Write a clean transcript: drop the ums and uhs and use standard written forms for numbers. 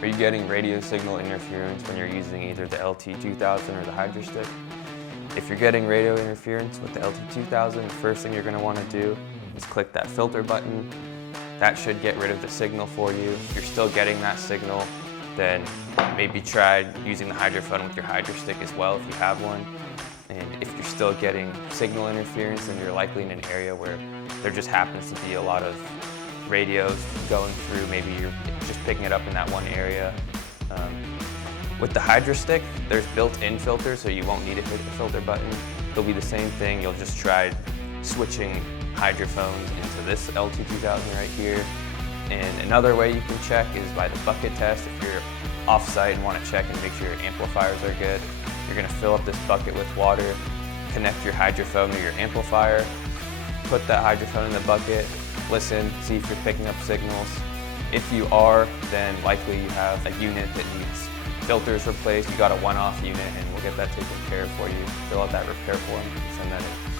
Are you getting radio signal interference when you're using either the LT-2000 or the HydroStick? If you're getting radio interference with the LT-2000, the first thing you're going to want to do is click that filter button. That should get rid of the signal for you. If you're still getting that signal, then maybe try using the hydrophone with your HydroStick as well if you have one. And if you're still getting signal interference, then you're likely in an area where there just happens to be a lot of radios going through. Maybe you're just picking it up in that one area. With the HydroStick, there's built-in filters, so you won't need to hit the filter button. It'll be the same thing. You'll just try switching hydrophones into this LT-2000 right here. And another way you can check is by the bucket test. If you're off-site and want to check and make sure your amplifiers are good, you're going to fill up this bucket with water, connect your hydrophone to your amplifier, put that hydrophone in the bucket, listen, see if you're picking up signals. If you are, then likely you have a unit that needs filters replaced. You got a one-off unit, and we'll get that taken care of for you. Fill out that repair form and send that in.